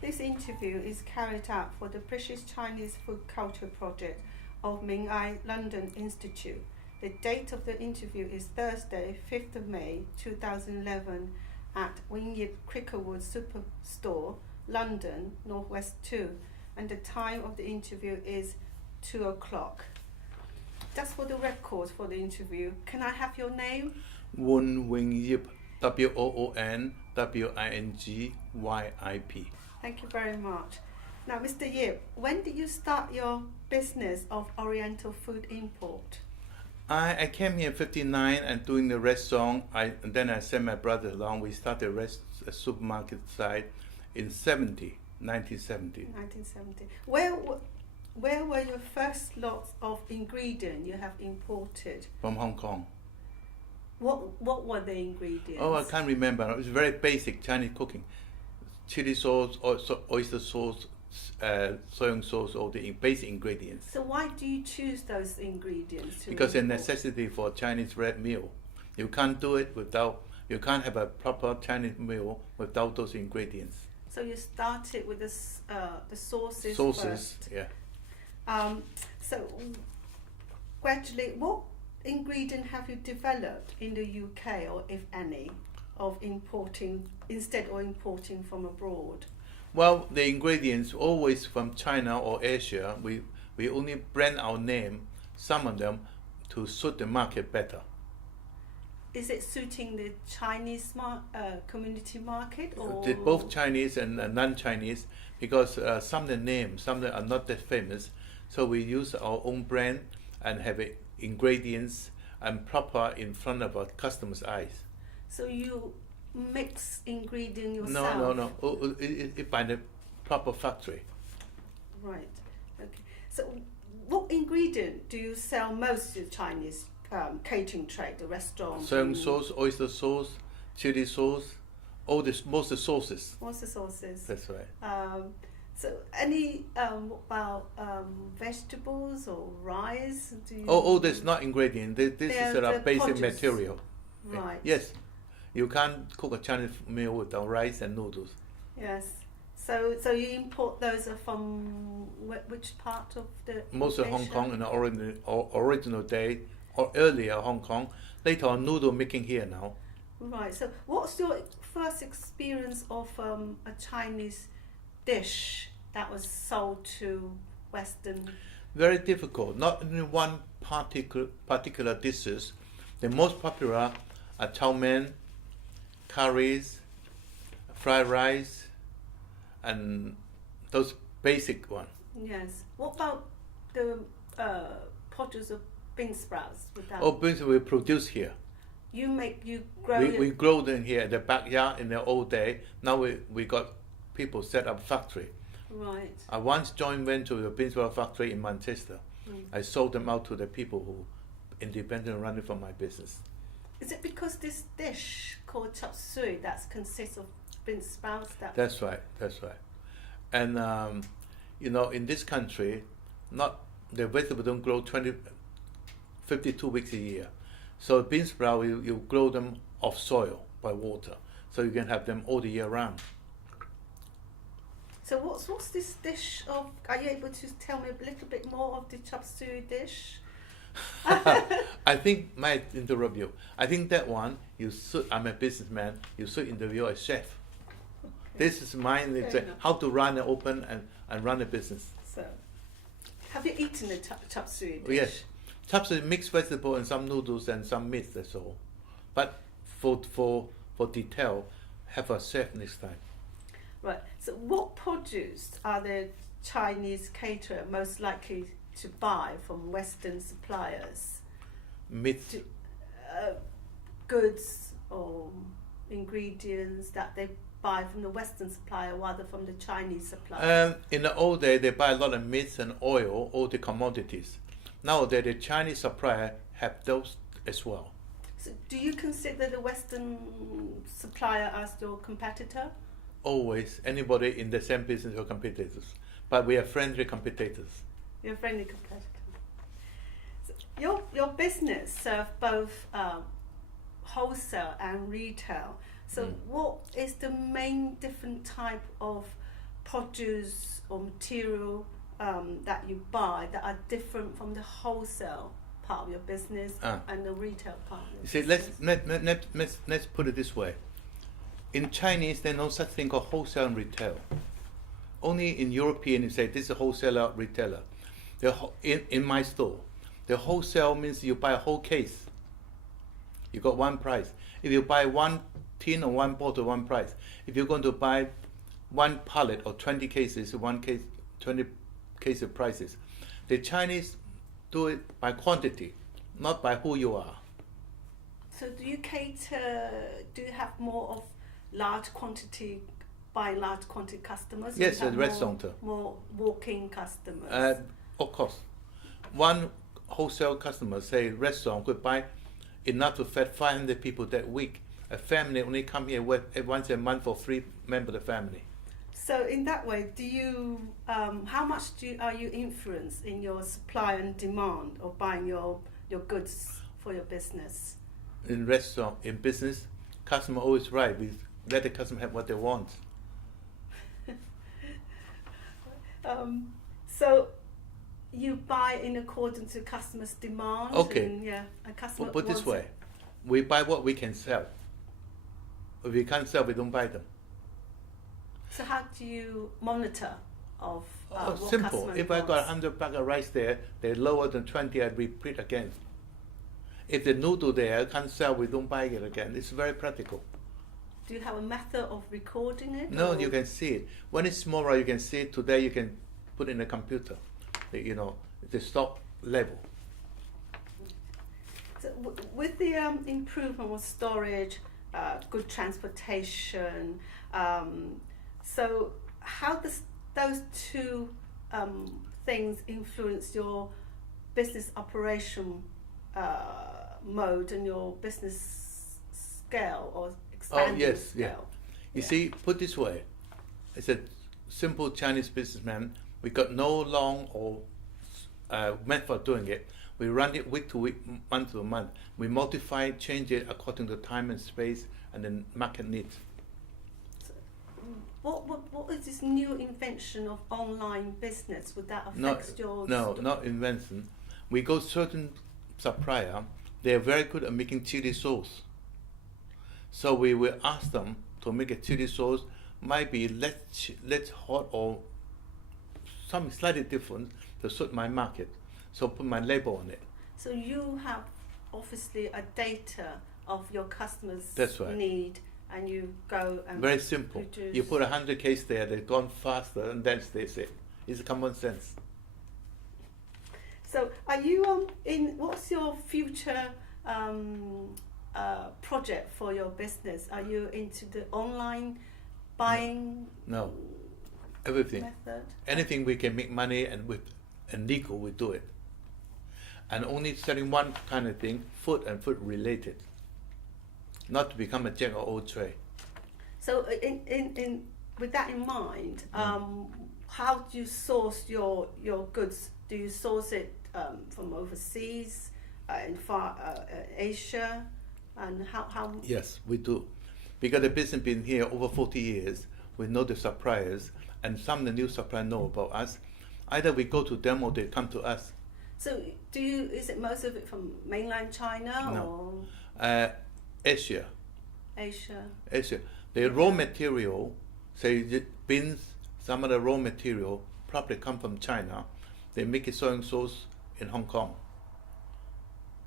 This interview is carried out for the British Chinese Food Culture Project of Ming Ai London Institute. The date of the interview is Thursday, 5th of May 2011 at Wynyard Cricklewood Superstore, London, Northwest 2, and the time of the interview is 2 o'clock. Just for the record for the interview, can I have your name? Woon Wynyard, WOON WINGYIP. Thank you very much. Now, Mr. Yip, when did you start your business of Oriental food import? I came here in 59 and doing the restaurant. And then I sent my brother along. We started a supermarket side in 1970. 1970. Where were your first lots of ingredients you have imported? From Hong Kong. What were the ingredients? Oh, I can't remember. It was very basic Chinese cooking. Chili sauce, oyster sauce, soy sauce, all the basic ingredients. So why do you choose those ingredients? Because a necessity for Chinese red meal. You can't do it without, you can't have a proper Chinese meal without those ingredients. So you started with the sauces first. Yeah. So gradually, what ingredient have you developed in the UK, or if any, of importing from abroad? Well, the ingredients always from China or Asia. We only brand our name, some of them, to suit the market better. Is it suiting the Chinese community market, or both Chinese and non-Chinese? Because some of the names, some that are not that famous, so we use our own brand and have ingredients and proper in front of our customers' eyes. So you mix ingredients yourself? No. It by the proper factory. Right. Okay. So, what ingredient do you sell most to the Chinese catering trade, the restaurant? Soy sauce, oyster sauce, chili sauce, most of the sauces. Most of the sauces. That's right. So, any about vegetables or rice? That's not ingredient. This is a basic produce. Material. Right. Yes. You can't cook a Chinese meal without rice and noodles. Yes. So you import those from which part of the most of Hong Kong in the original day, or earlier Hong Kong. Later on, noodle making here now. Right. So what's your first experience of a Chinese dish that was sold to Western? Very difficult. Not in one particular dishes. The most popular are chow mein, curries, fried rice, and those basic ones. Yes. What about the produce of bean sprouts? Bean sprouts we produce here. You grow we grow them here in the backyard in the old day. Now we got people set up factory. Right. I once joined venture with a bean sprout factory in Manchester. I sold them out to the people who independently run it for my business. Is it because this dish called chop suey that consists of bean sprouts? That's right. And in this country, the vegetable don't grow 52 weeks a year. So bean sprout, you grow them off soil by water, so you can have them all the year round. So what's this dish of? Are you able to tell me a little bit more of the chop suey dish? I think, might interrupt you. I think that one, I'm a businessman, you should interview a chef. Okay. This is mine, it's how to run and open and run a business. So, have you eaten the chop suey dish? Yes. Chop suey, mixed vegetable and some noodles and some meat, that's all. But for detail, have a chef next time. Right, so what produce are the Chinese caterer most likely to buy from Western suppliers? Meat. Goods or ingredients that they buy from the Western supplier rather from the Chinese supplier? In the old day, they buy a lot of meats and oil, all the commodities. Nowadays, the Chinese supplier have those as well. So do you consider the Western supplier as your competitor? Always. Anybody in the same business are competitors. But we are friendly competitors. You're a friendly competitor. So your business serves both wholesale and retail. So what is the main different type of produce or material that you buy that are different from the wholesale part of your business and the retail part of your See, business? let's put it this way. In Chinese, there's no such thing called wholesale and retail. Only in European, you say this is a wholesaler, retailer. In my store, the wholesale means you buy a whole case. You got one price. If you buy one tin or one bottle, one price. If you're going to buy one pallet or 20 cases, one case, 20 case of prices. The Chinese do it by quantity, not by who you are. So do you have more of large quantity, by large quantity customers? Yes, a restaurant. More walk-in customers? Of course. One wholesale customer, say restaurant, could buy enough to feed 500 people that week. A family only come here once a month for 3 members of the family. So in that way, do you? How much are you influenced in your supply and demand of buying your goods for your business? In restaurant, in business, customer always right. We let the customer have what they want. So you buy in accordance to customers' demand. Okay. And, a customer Put this wants way, it. we buy what we can sell. If we can't sell, we don't buy them. So how do you monitor of what simple. customer If I got wants? 100 bag of rice there, they're lower than 20, I repeat again. If the noodle there can't sell, we don't buy it again. It's very practical. Do you have a method of recording it? No, or? you can see it. When it's smaller, you can see it. Today, you can put it in the computer. The stock level. So with the improvement of storage, good transportation, so how does those two things influence your business operation mode and your business scale or expanding scale? You see, put this way, as a simple Chinese businessman, we got no long or method of doing it. We run it week to week, month to month. We modify, change it according to time and space and the market needs. So what is this new invention of online business? Would that affect your... No, not invention. We go certain supplier, they're very good at making chili sauce. So we will ask them to make a chili sauce, might be less hot or something slightly different to suit my market. So put my label on it. So you have obviously a data of your customers' That's right. need, and you go and very simple. produce. You put 100 cases there, they've gone faster, and that's it. It's common sense. So are you what's your future project for your business? Are you into the online buying? No. Everything. Method? Anything we can make money and legal, we do it. And only selling one kind of thing, food and food related. Not to become a jack of all trade. So in with that in mind, how do you source your goods? Do you source it from overseas, in far Asia, and how? Yes, we do. Because the business been here over 40 years, we know the suppliers, and some of the new suppliers know about us. Either we go to them or they come to us. So is it most of it from mainland China No. or Asia. Asia? The raw material, say the beans, some of the raw material probably come from China. They make a soy sauce in Hong Kong.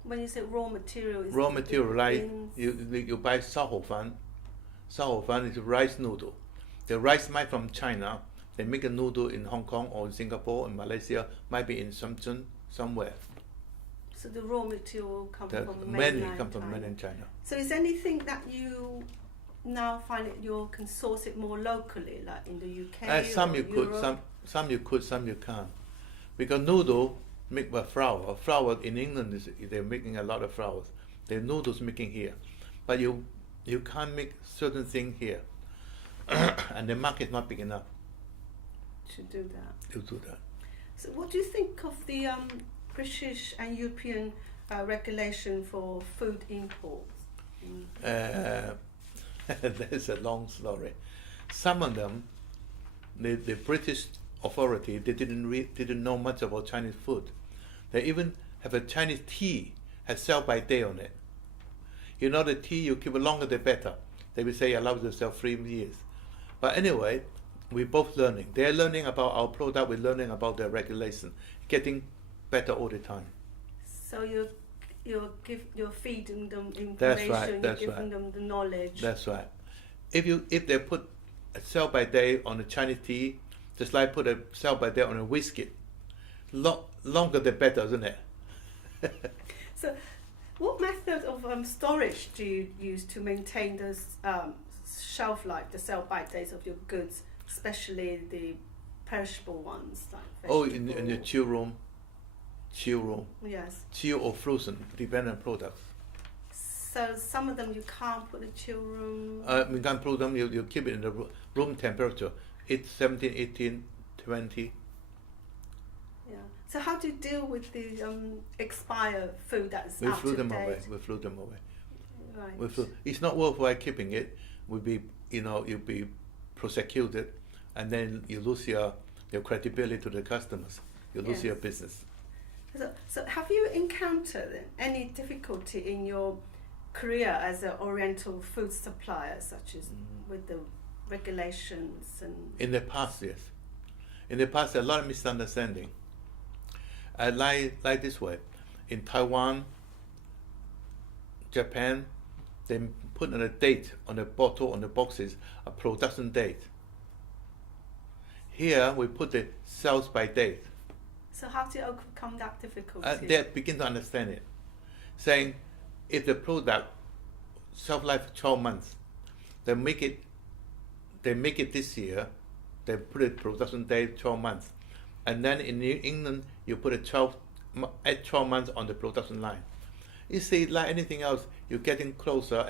When you say raw material, is Raw it material like beans? you buy Sao Hou Fan. Sao Hou Fan is a rice noodle. The rice might from China. They make a noodle in Hong Kong or in Singapore and Malaysia, might be in Shenzhen, somewhere. So the raw material come from Many mainland come from China. mainland China. So is there anything that you now find that you can source it more locally, like in the UK Some or you could, Europe? some you could, some you can't. Because noodle make by flour. Flour in England they're making a lot of flours. The noodles making here, but you can't make certain thing here, and the market is not big enough to do that. to do that. So what do you think of the British and European regulation for food imports? That's a long story. Some of them the British authority, they didn't know much about Chinese food. They even have a Chinese tea, has sell by day on it. You know, the tea, you keep it longer the better. They will say allow you to sell 3 years. But anyway, we're both learning. They're learning about our product, we're learning about their regulation, getting better all the time. So you're feeding them information, That's right, you're giving them the knowledge. That's right. If they put a sell by day on a Chinese tea, just like put a sell by day on a whiskey, longer the better, isn't it? So, what method of storage do you use to maintain the shelf life, the sell by days of your goods, especially the perishable ones like vegetable? In the chill room. Yes. Chill or frozen, depending on products. So some of them you can't put in the chill room. You can't put them. You keep it in the room temperature. It's 17, 18, 20. Yeah. So how do you deal with the expired food that's We out threw of them date? away. We threw them away. Right. It's not worthwhile keeping it. You'll be prosecuted, and then you lose your credibility to the customers. You lose your business. So have you encountered any difficulty in your career as an Oriental food supplier, such as with the regulations and? In the past, yes. In the past, a lot of misunderstanding. Like this way, in Taiwan, Japan, they put on a date on the bottle, on the boxes, a production date. Here, we put the sales by date. So how do you overcome that difficulty? They begin to understand it, saying if the product shelf life 12 months, they make it this year, they put it production date 12 months, and then in England you put it 12 months on the production line. You see, like anything else, you're getting closer.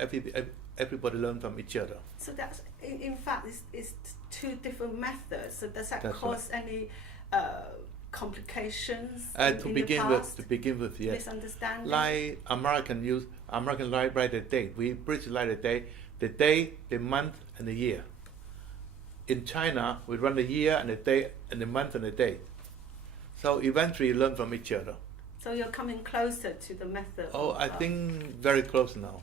Everybody learn from each other. So that's in fact it's two different methods. So does that That's cause any complications To in begin the past? yes. Misunderstanding. Like American write the date. We British write the day, the month, and the year. In China, we run the year and the day and the month and the day. So eventually, you learn from each other. So you're coming closer to the method. I think very close now.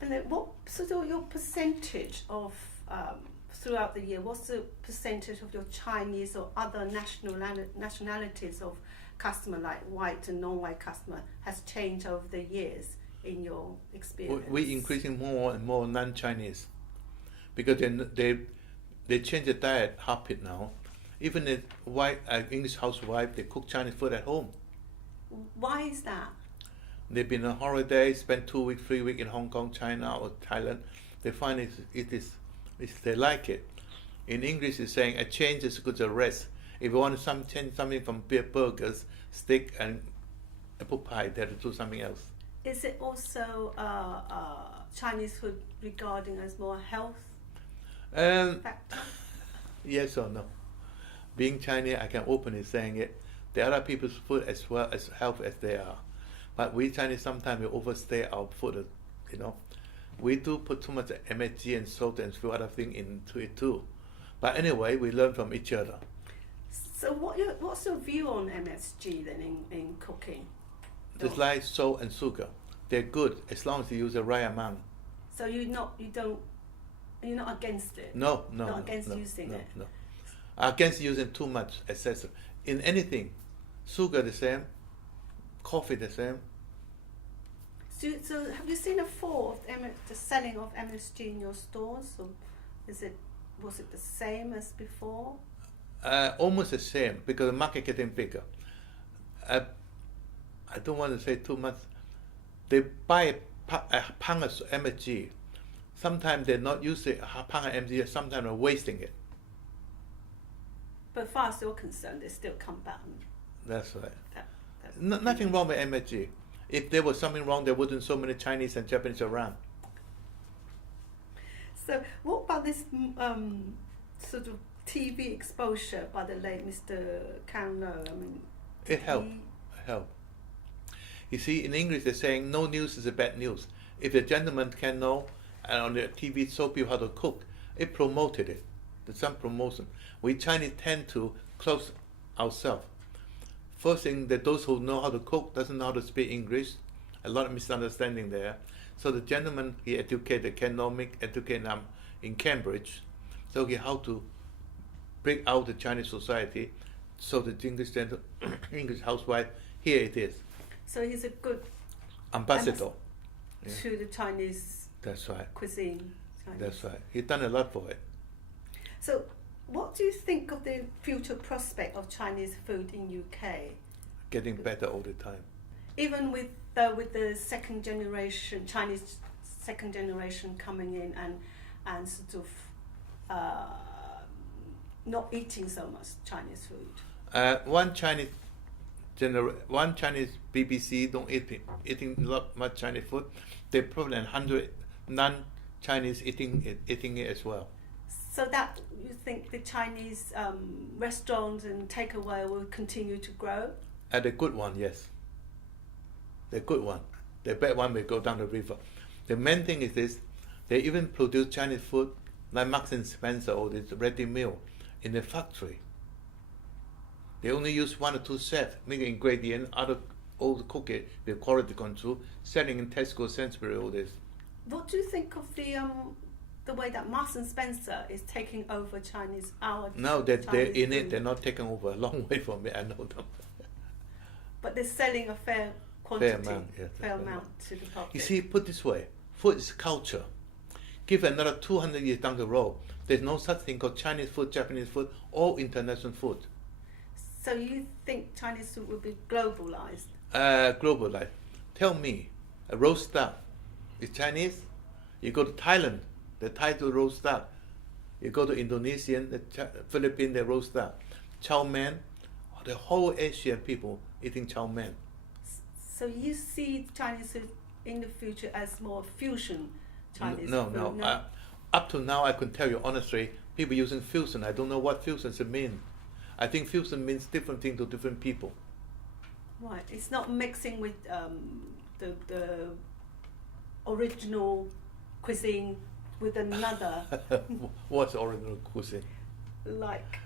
And then what sort of your percentage of throughout the year? What's the percentage of your Chinese or other nationalities of customer, like white and non-white customer, has changed over the years in your experience? We're increasing more and more non-Chinese because they change the diet habit now. Even the white English housewife, they cook Chinese food at home. Why is that? They've been on holiday, spent 2 weeks, 3 weeks in Hong Kong, China, or Thailand. They find they like it. In English, it's saying a change is good as a rest. If you want to change something from burgers, steak, and apple pie, they have to do something else. Is it also Chinese food regarding as more health factor? Yes or no? Being Chinese, I can openly saying it. There are other people's food as well as health as they are. But we Chinese sometimes we overstay our food, We do put too much MSG and salt and a few other things into it too. But anyway, we learn from each other. So what's your view on MSG then in cooking? Just like salt and sugar, they're good as long as you use the right amount. So you're not against it? No. Not against using it? No. Against using too much excessive. In anything, sugar the same, coffee the same. So have you seen a fall of the selling of MSG in your stores, or was it the same as before? Almost the same because the market getting bigger. I don't want to say too much. They buy a pound of MSG. Sometimes they're not using a pound of MSG. Sometimes they're wasting it. But as far as you're concerned, they still come back. That's right. Nothing wrong with MSG. If there was something wrong, there wouldn't so many Chinese and Japanese around. So what about this sort of TV exposure by the late Mr. Kang Lo? I mean, it helped. You see, in English they're saying no news is a bad news. If the gentleman can know and on the TV show people how to cook, it promoted it. There's some promotion. We Chinese tend to close ourselves. First thing, that those who know how to cook doesn't know how to speak English. A lot of misunderstanding there. So the gentleman, he educated economic, educated in Cambridge. So he how to break out the Chinese society. So the English English housewife, here it is. So he's a good ambassador to the Chinese That's right. cuisine. That's right. He's done a lot for it. So what do you think of the future prospect of Chinese food in UK? Getting better all the time. Even with the second generation, Chinese second generation coming in and sort of not eating so much Chinese food. One Chinese BBC don't eating not much Chinese food. They probably 100 non-Chinese eating it as well. So that you think the Chinese restaurants and takeaway will continue to grow? The good one, yes. The good one. The bad one will go down the river. The main thing is this: they even produce Chinese food like Marks and Spencer or this ready meal in the factory. They only use 1 or 2 chefs, make ingredient, other old cook it with quality control, selling in Tesco, Sainsbury, all this. What do you think of the way that Marks and Spencer is taking over Chinese? No, they're in food? it. They're not taking over. A long way from it. I know them. But they're selling a fair quantity, fair amount to the public. You see, put this way, food is culture. Give another 200 years down the road, there's no such thing called Chinese food, Japanese food, or international food. So you think Chinese food will be globalized? Globalized. Tell me, a roast duck is Chinese? You go to Thailand, the Thai do roast duck. You go to Indonesian, the Philippines, they roast duck. Chow mein, the whole Asian people eating chow mein. So you see Chinese food in the future as more fusion Chinese food? No. Up to now, I can tell you honestly, people using fusion, I don't know what fusion means. I think fusion means different things to different people. Right, it's not mixing with the original cuisine with another. What's original cuisine? Like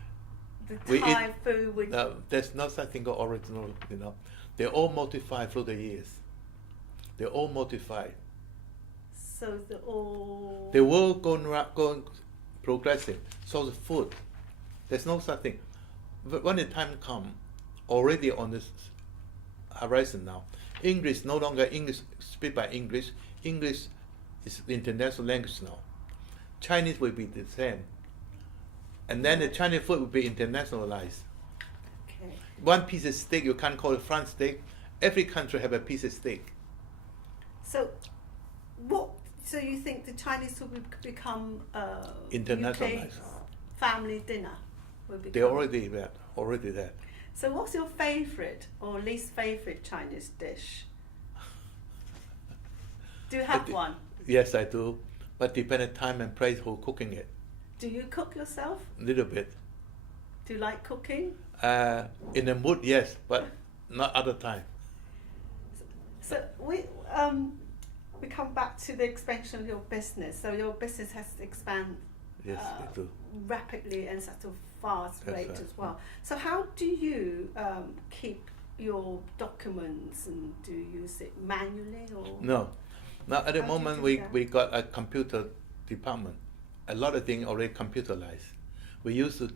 the Thai food with... there's no such thing called original, They're all modified through the years. They're all modified. So they're all... The world going progressing. So the food, there's no such thing. But when the time comes, already on this horizon now, English no longer English speak by English. English is the international language now. Chinese will be the same. And then the Chinese food will be internationalized. Okay. One piece of steak, you can't call it France steak. Every country have a piece of steak. So you think the Chinese food will become internationalized? UK family dinner? They're already there. So what's your favorite or least favorite Chinese dish? Do you have one? Yes, I do. But depending on time and place who cooking it. Do you cook yourself? A little bit. Do you like cooking? In the mood, yes, but not other time. So we come back to the expansion of your business. So your business has expanded rapidly and such a fast rate as well. So how do you keep your documents, and do you use it manually or? No. Now at the moment we got a computer department. A lot of things already computerized. We used to,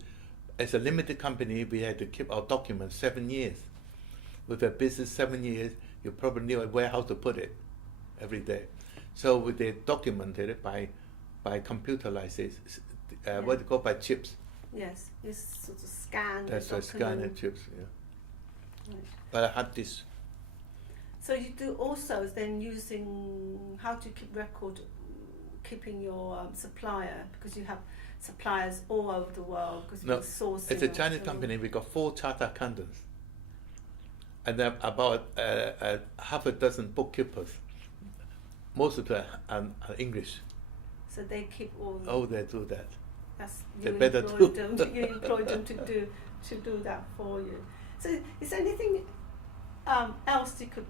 as a limited company, we had to keep our documents 7 years. With a business 7 years, you probably need a warehouse to put it every day. So they documented it by computerized it, what they call by chips. Yes, you sort of scan. That's a scan and chips, yeah. Right. But I had this. So you do also then using how to keep record, keeping your supplier, because you have suppliers all over the world because no, we're sourcing. It's a Chinese company. We got 4 chartered accountants, and then about half a dozen bookkeepers. Most of them are English. So they keep all. Oh, they do that. That's they you better employ do. them. You employ them to do that for you. So is there anything else you could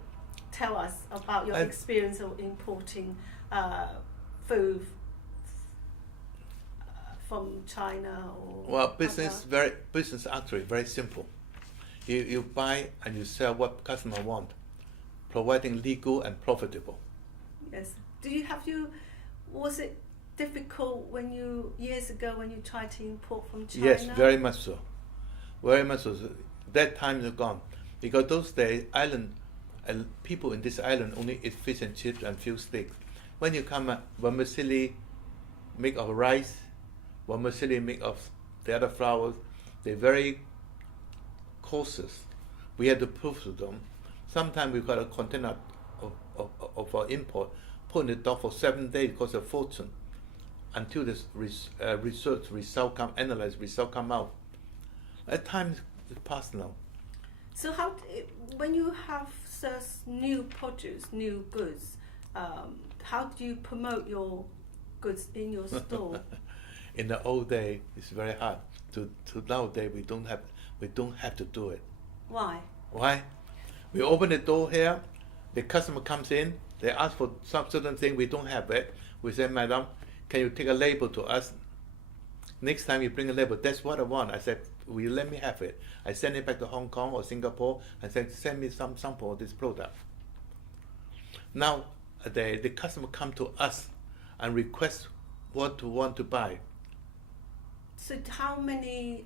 tell us about your experience of importing food from China or? Well, business actually very simple. You buy and you sell what customer want, providing legal and profitable. Yes. Was it difficult years ago when you tried to import from China? Yes, very much so. Very much so. That time is gone. Because those days, people in this island only eat fish and chips and few steaks. When you come, vermicelli made of rice, vermicelli made of the other flours, they're very cautious. We had to prove to them. Sometimes we got a container of our import, put in the dock for 7 days, cost a fortune, until this research result analyze result come out. At times it's past now. So when you have such new produce, new goods, how do you promote your goods in your store? In the old day, it's very hard. To nowadays, we don't have to do it. Why? Why? We open the door here, the customer comes in, they ask for some certain thing, we don't have it. We say, Madam, can you take a label to us? Next time you bring a label, that's what I want. I said, will you let me have it? I send it back to Hong Kong or Singapore and said, send me some sample of this product. Now, the customer come to us and request what to want to buy. So how many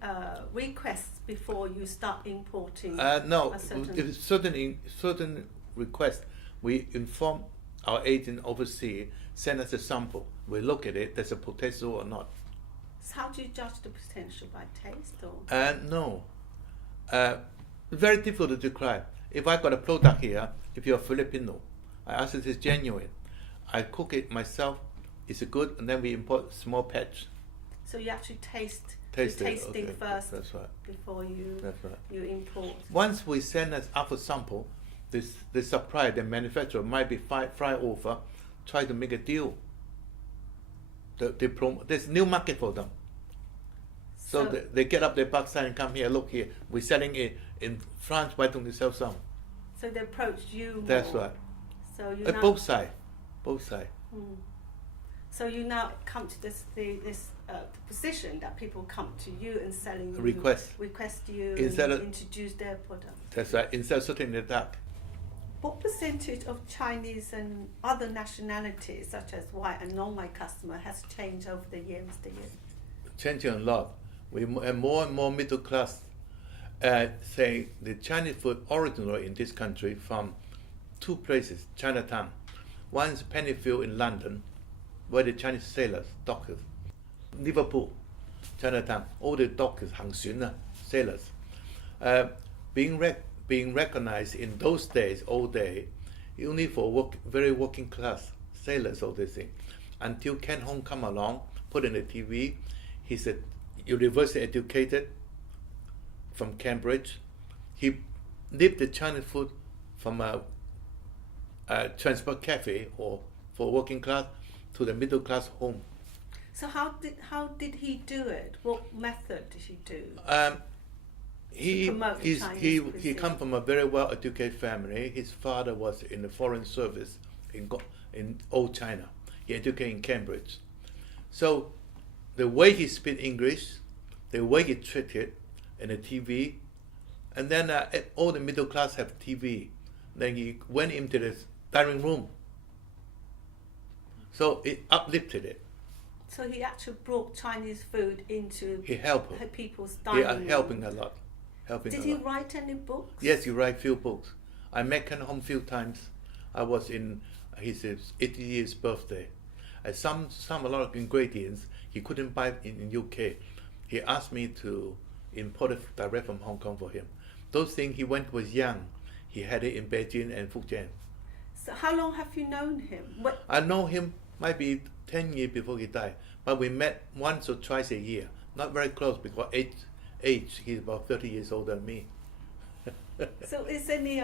requests before you start importing? No, if certain requests, we inform our agent overseas, send us a sample. We look at it, there's a potential or not. So how do you judge the potential, by taste or? No. Very difficult to describe. If I got a product here, if you're Filipino, I ask if it's genuine. I cook it myself, it's good, and then we import small patch. So you actually taste tasting first. That's right. Before you import. Once we send us after sample, the supplier, the manufacturer might be fly over, try to make a deal. There's new market for them. So they get up their backside and come here, look here, we're selling it in France, why don't you sell some? So they approached you more. That's right. So you both sides. So you now come to this position that people come to you and selling you, request you and introduce their product. That's right, instead of sitting in the dark. What percentage of Chinese and other nationalities, such as white and non-white customer, has changed over the years, Mr. Yu? Changing a lot. We have more and more middle class. Say the Chinese food originally in this country from two places, Chinatown. One is Pennyfield in London, where the Chinese sailors, doctors. Liverpool, Chinatown, all the doctors, sailors. Being recognized in those days, old day, only for very working class sailors, all this thing. Until Ken Hong come along, put in the TV, he's a university educated from Cambridge. He lived the Chinese food from a transport cafe or for working class to the middle class home. So how did he do it? What method did he do? He come from a very well educated family. His father was in the foreign service in old China. He educated in Cambridge. So the way he speak English, the way he treated in the TV, and then all the middle class have TV. Then he went into the dining room. So it uplifted it. So he actually brought Chinese food into people's dining room. He helping a lot. Did he write any books? Yes, he write few books. I met Ken Hong few times. I was in his 80 years birthday. A lot of ingredients he couldn't buy in UK. He asked me to import it direct from Hong Kong for him. Those things he was young. He had it in Beijing and Fujian. So how long have you known him? I know him might be 10 years before he died, but we met once or twice a year. Not very close because age he's about 30 years older than me. So is there any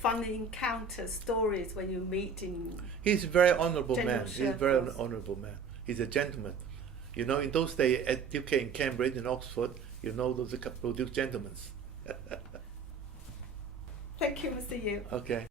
funny encounter stories when you meet in? He's a very honourable man. He's a very honourable man. He's a gentleman. You know, in those days at UK in Cambridge and Oxford, you know those produce gentlemen. Thank you, Mr. Yu. Okay.